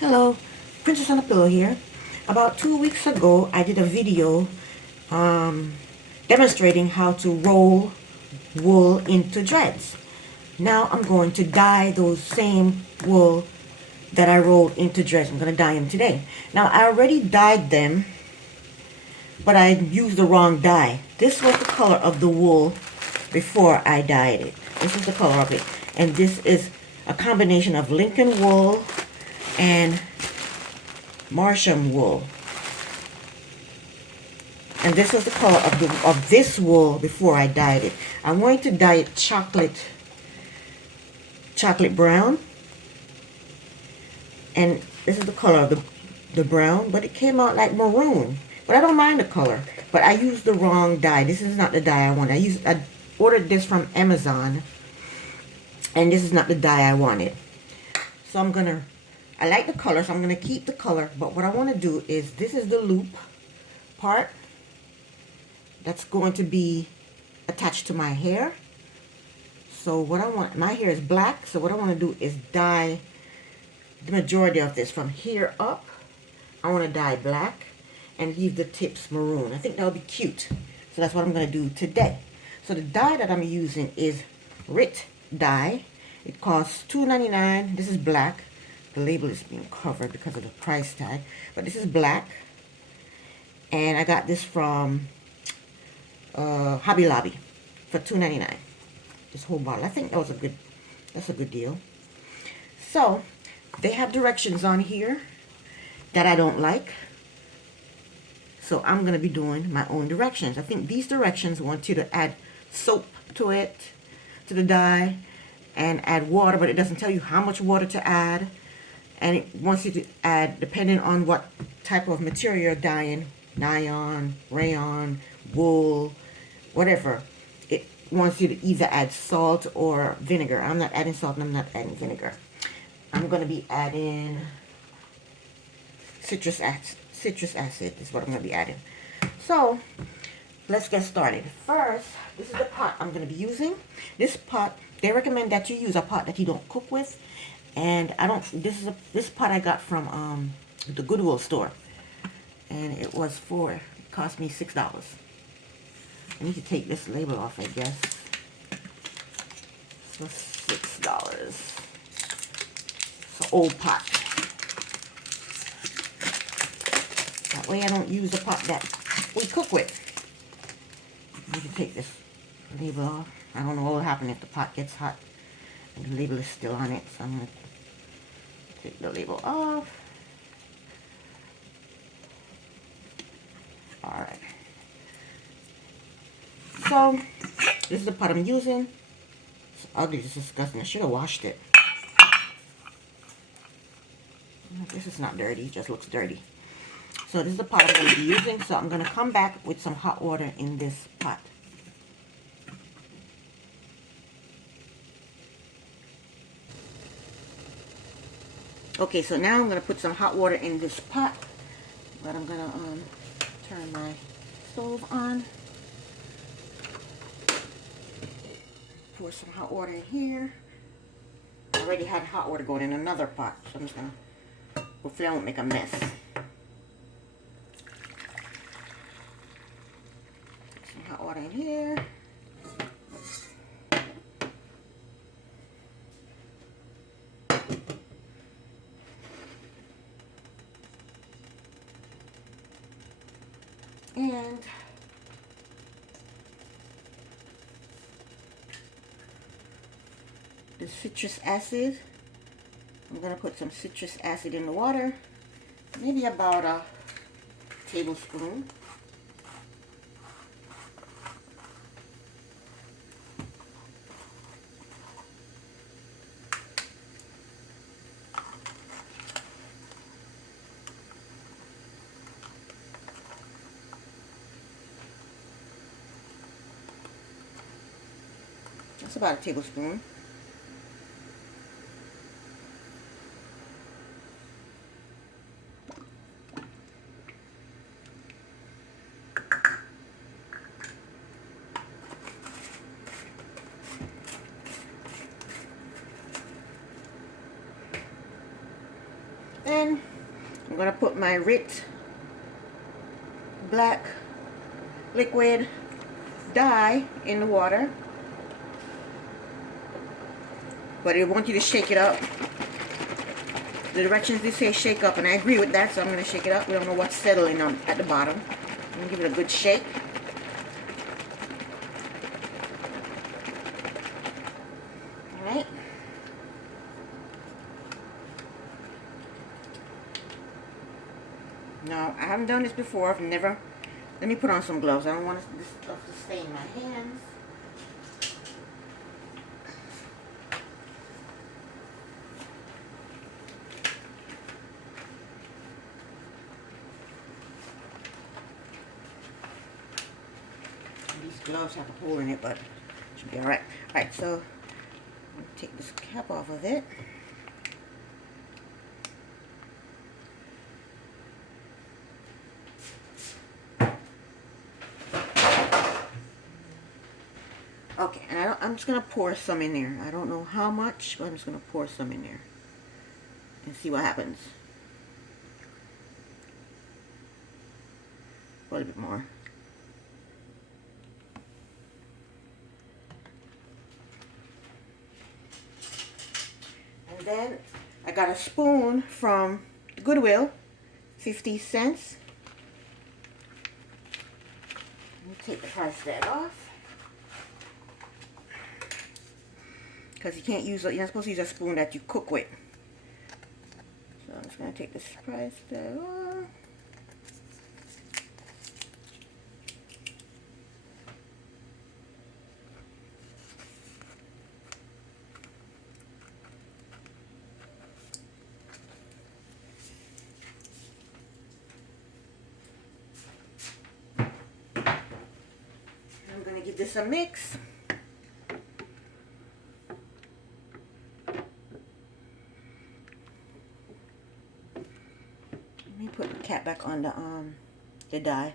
Hello, Princess on the Pillow here. About 2 weeks ago, I did a video demonstrating how to roll wool into dreads. Now I'm going to dye those same wool that I rolled into dreads. I'm going to dye them today. Now I already dyed them, but I used the wrong dye. This was the color of the wool before I dyed it. This is the color of it. And this is a combination of Lincoln wool and Marsham wool. And this is the color of this wool before I dyed it. I'm going to dye it chocolate brown. And this is the color of the brown, but it came out like maroon. But I don't mind the color. But I used the wrong dye. This is not the dye I wanted. I ordered this from Amazon, and this is not the dye I wanted. So I like the color, so I'm gonna keep the color. But what I want to do is, this is the loop part that's going to be attached to my hair. So what I want, my hair is black, so what I want to do is dye the majority of this from here up. I want to dye black and leave the tips maroon. I think that would be cute. So that's what I'm going to do today. So the dye that I'm using is RIT dye. It costs $2.99. This is black. The label is being covered because of the price tag. But this is black. And I got this from Hobby Lobby for $2.99. This whole bottle. I think that's a good deal. So they have directions on here that I don't like. So I'm going to be doing my own directions. I think these directions want you to add soap to it, to the dye, and add water, but it doesn't tell you how much water to add. And it wants you to add, depending on what type of material you're dyeing, nylon, rayon, wool, whatever. It wants you to either add salt or vinegar. I'm not adding salt and I'm not adding vinegar. I'm going to be adding citrus acid. Citrus acid is what I'm going to be adding. So let's get started. First, this is the pot I'm going to be using. This pot, they recommend that you use a pot that you don't cook with. And I don't, this pot I got from the Goodwill store. And it cost me $6. I need to take this label off, I guess. So $6. It's an old pot. That way I don't use the pot that we cook with. I need to take this label off. I don't know what will happen if the pot gets hot and the label is still on it. So I'm going to take the label off. Alright. So, this is the pot I'm using. It's ugly, it's disgusting. I should have washed it. This is not dirty, it just looks dirty. So this is the pot I'm going to be using. So I'm going to come back with some hot water in this pot. Okay, so now I'm going to put some hot water in this pot. But I'm going to turn my stove on. Pour some hot water in here. I already had hot water going in another pot. So I'm just going to, hopefully I won't make a mess. Hot water in here. And the citrus acid. I'm going to put some citrus acid in the water. Maybe about a tablespoon. That's about a tablespoon. Then I'm gonna put my Rit black liquid dye in the water. But I want you to shake it up. The directions do say shake up, and I agree with that, so I'm going to shake it up. We don't know what's settling on at the bottom. I'm going to give it a good shake. Alright. Now, I haven't done this before. I've never... Let me put on some gloves. I don't want this stuff to stain my hands. These gloves have a hole in it, but it should be alright. Alright, so I'm going to take this cap off of it. Okay, and I'm just going to pour some in there. I don't know how much, but I'm just going to pour some in there and see what happens. A little bit more. And then I got a spoon from Goodwill, 50 cents. Let me take the price tag off. Because you can't use, you're not supposed to use a spoon that you cook with. So I'm just going to take this price tag off. I'm going to give this a mix. Let me put the cap back on the dye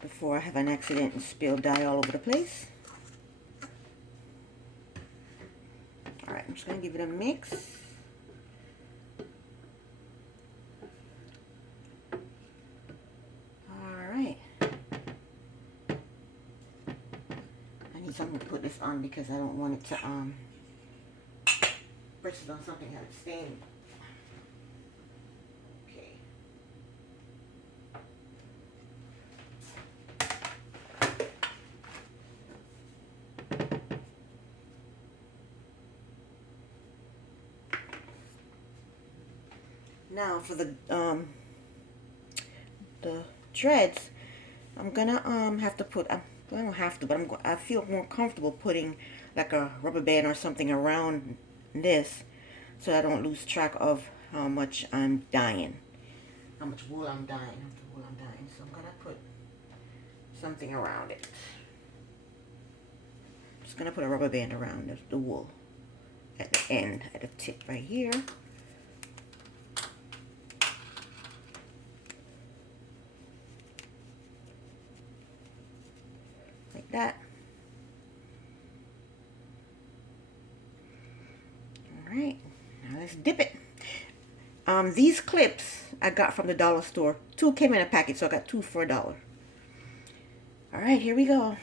before I have an accident and spill dye all over the place. Alright, I'm just going to give it a mix. Alright. I need something to put this on because I don't want it to press it on something that it's stained. Okay. Now for the dreads, I'm gonna have to put. I don't have to, but I feel more comfortable putting like a rubber band or something around this, so I don't lose track of how much I'm dyeing, how much wool I'm dyeing, So I'm gonna put something around it. Just gonna put a rubber band around the wool at the end, at the tip right here. Like that. Alright, now let's dip it. These clips I got from the dollar store. 2 came in a package, so I got 2 for $1. Alright, here we go.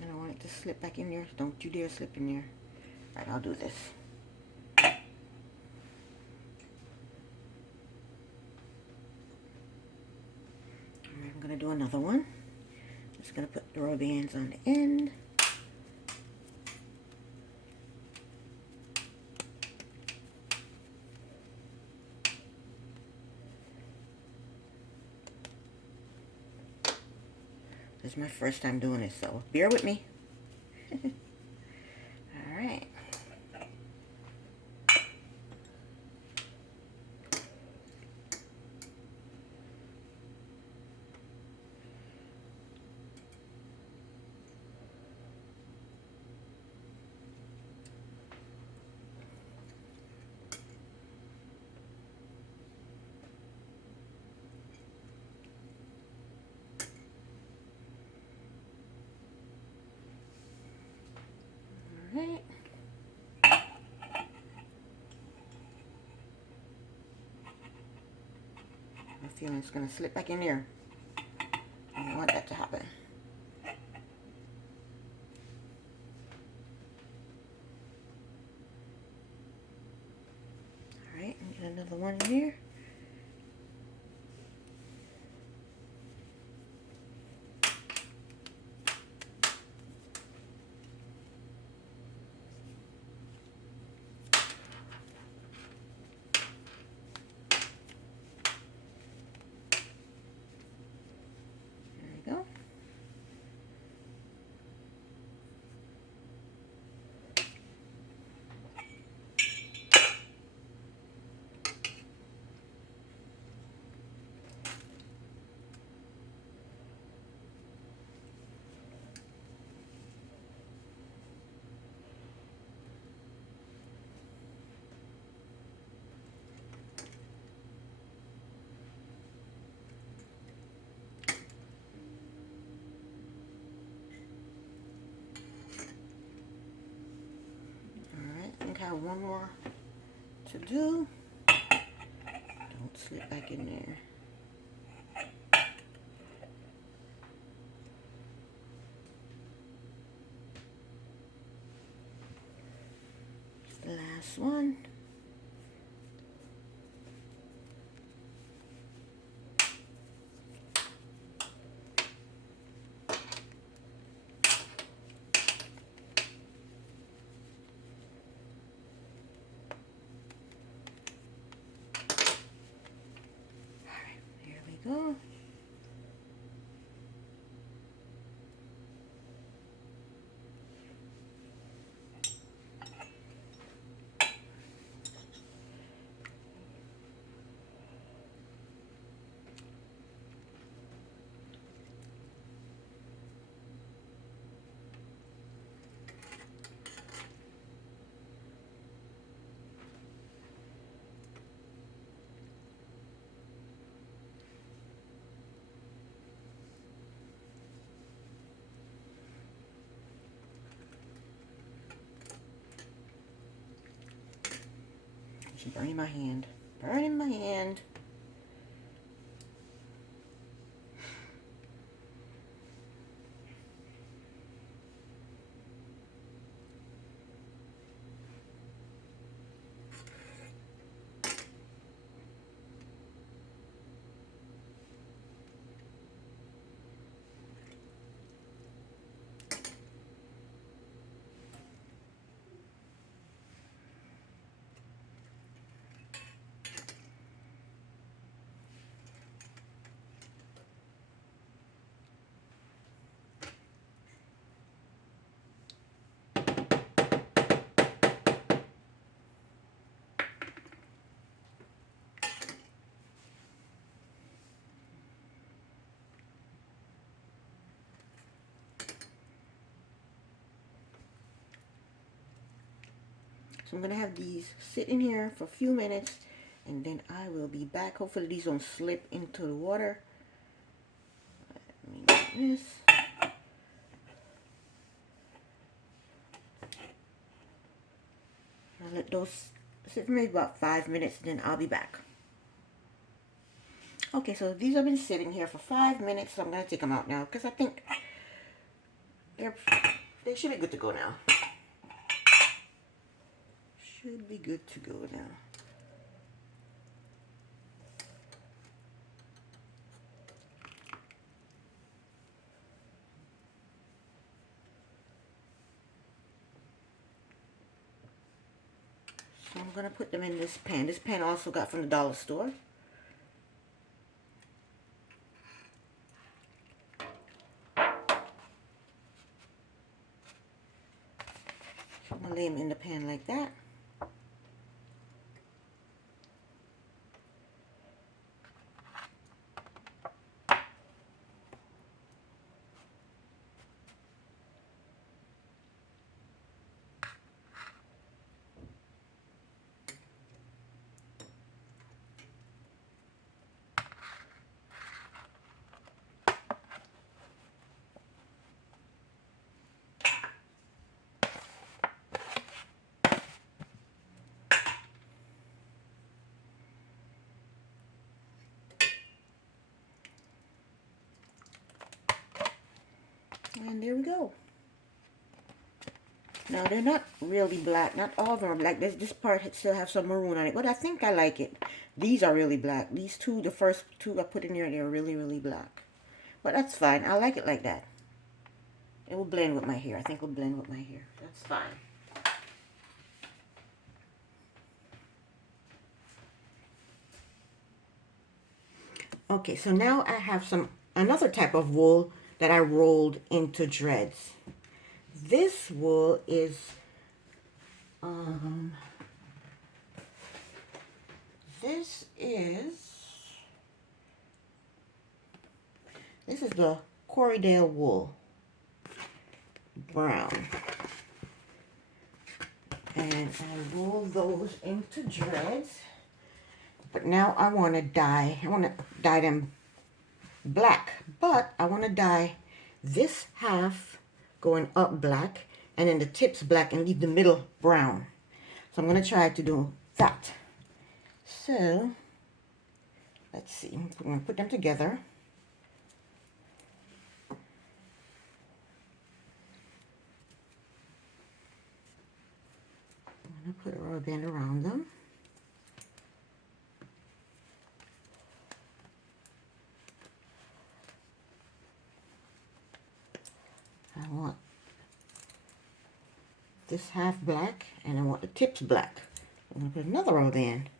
I don't want it to slip back in there. Don't you dare slip in there. Alright, I'll do this. Alright, I'm going to do another one. Just going to put the rubber bands on the end. This is my first time doing this, so bear with me. All right. Right. I'm feeling it's going to slip back in there. I don't want that to happen. All right, and get another one in here. I think I have one more to do. Don't slip back in there. The last one. Go. She's burning my hand. Burning my hand. So I'm going to have these sit in here for a few minutes, and then I will be back. Hopefully these don't slip into the water. Let me do this. I'll let those sit for maybe about 5 minutes, then I'll be back. Okay, so these have been sitting here for 5 minutes, so I'm going to take them out now, because I think they should be good to go now. Should be good to go now. So I'm going to put them in this pan. This pan I also got from the dollar store. lay them in the pan like that. And there we go. Now they're not really black. Not all of them are black. This part still have some maroon on it, but I think I like it. These are really black. These two, the first two I put in there, they're really, really black. But that's fine. I like it like that. It will blend with my hair. I think it will blend with my hair. That's fine. Okay, so now I have another type of wool that I rolled into dreads. This wool is this is the Corriedale wool brown, and I roll those into dreads. But now I want to dye them black, but I want to dye this half going up black and then the tips black and leave the middle brown. So I'm going to try to do that. So let's see, I'm going to put them together. I'm going to put a rubber band around them. I want this half black and I want the tips black. I'm going to put another rubber band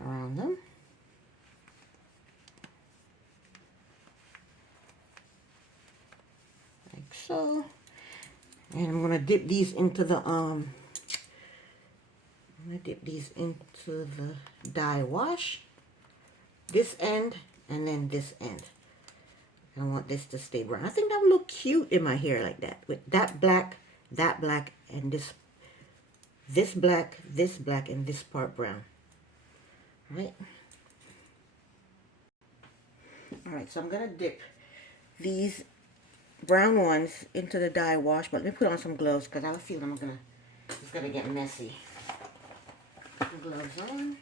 around them. Like so. And I'm going to dip these into the dye wash. This end and then this end. I want this to stay brown. I think that would look cute in my hair like that. With that black, and this black, and this part brown. Right? Alright, so I'm going to dip these brown ones into the dye wash. But let me put on some gloves because I have a feeling it's going to get messy. Put the gloves on.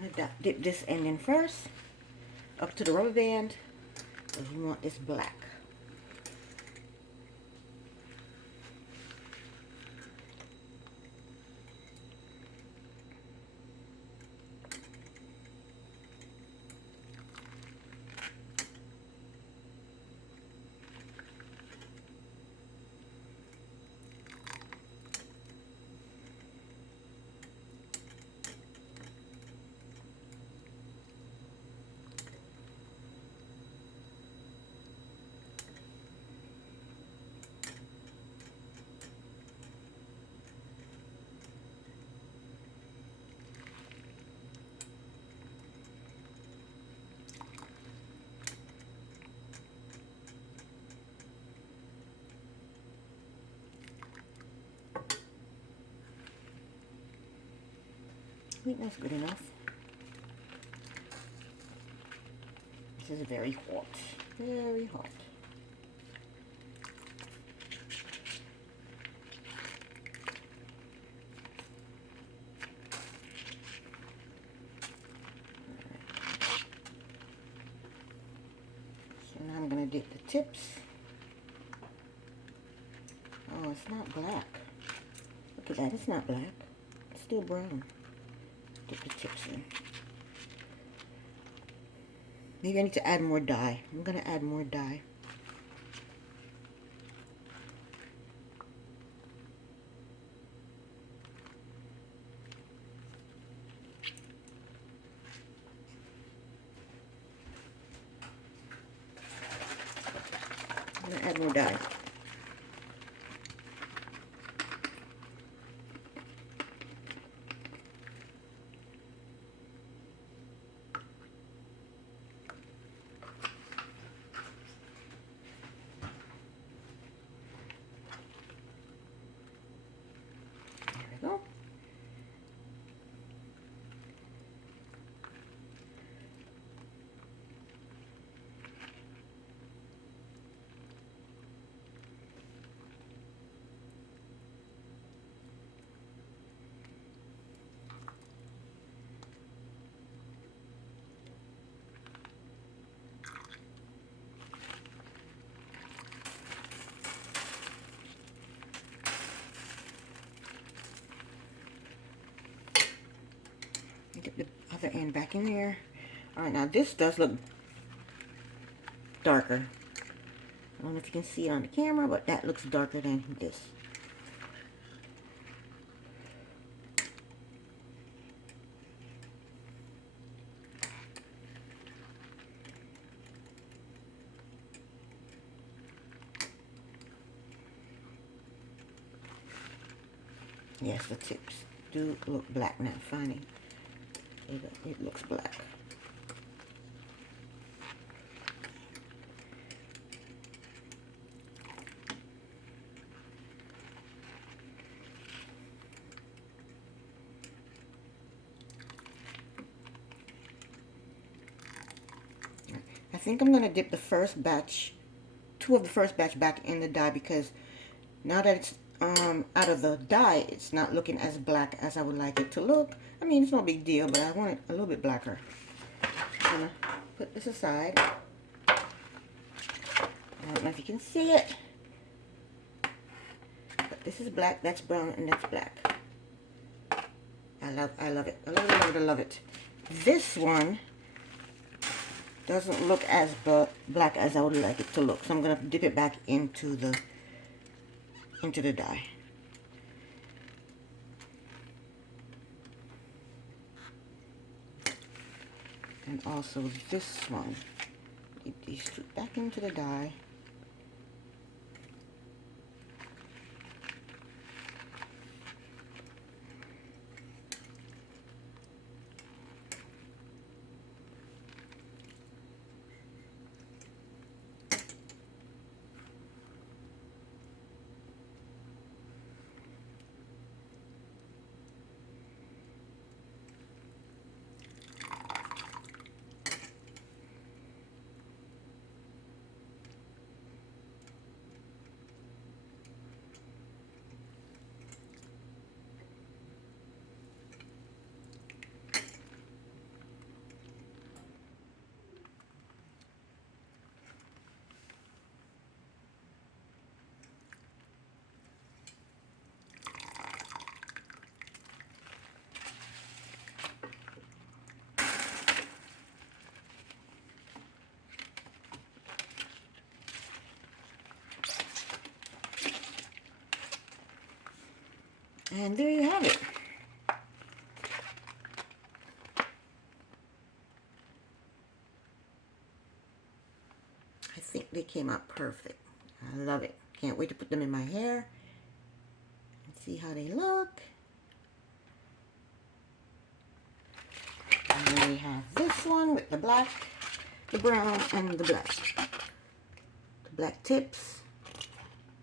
I'm going to dip this end in first, up to the rubber band, because we want this black. I think that's good enough. This is very hot. Very hot. So now I'm going to dip the tips. Oh, it's not black. Look at that. It's not black. It's still brown. Dip the tips in. Maybe I need to add more dye. I'm going to add more dye. some more dye. There we go. Get the other end back in there. All right, now this does look darker. I don't know if you can see it on the camera, but that looks darker than this. Yes, the tips do look black now, funny. It looks black. I think I'm going to dip the first batch, two of the first batch back in the dye, because now that it's out of the dye, it's not looking as black as I would like it to look. I mean, it's no big deal, but I want it a little bit blacker. I'm going to put this aside. I don't know if you can see it, but this is black, that's brown, and that's black. I love it. I love it, I love it, I love it. This one doesn't look as black as I would like it to look, so I'm going to dip it back into the dye. And also this one, dip these two back into the dye. And there you have it. I think they came out perfect. I love it. Can't wait to put them in my hair and see how they look. And then we have this one with the black, the brown, and the black. The black tips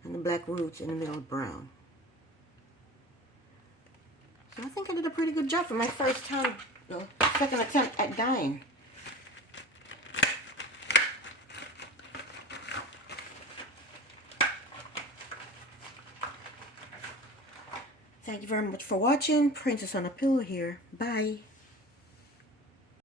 and the black roots in the middle brown. So I think I did a pretty good job for my first time, second attempt at dyeing. Thank you very much for watching. Princess on a Pillow here. Bye.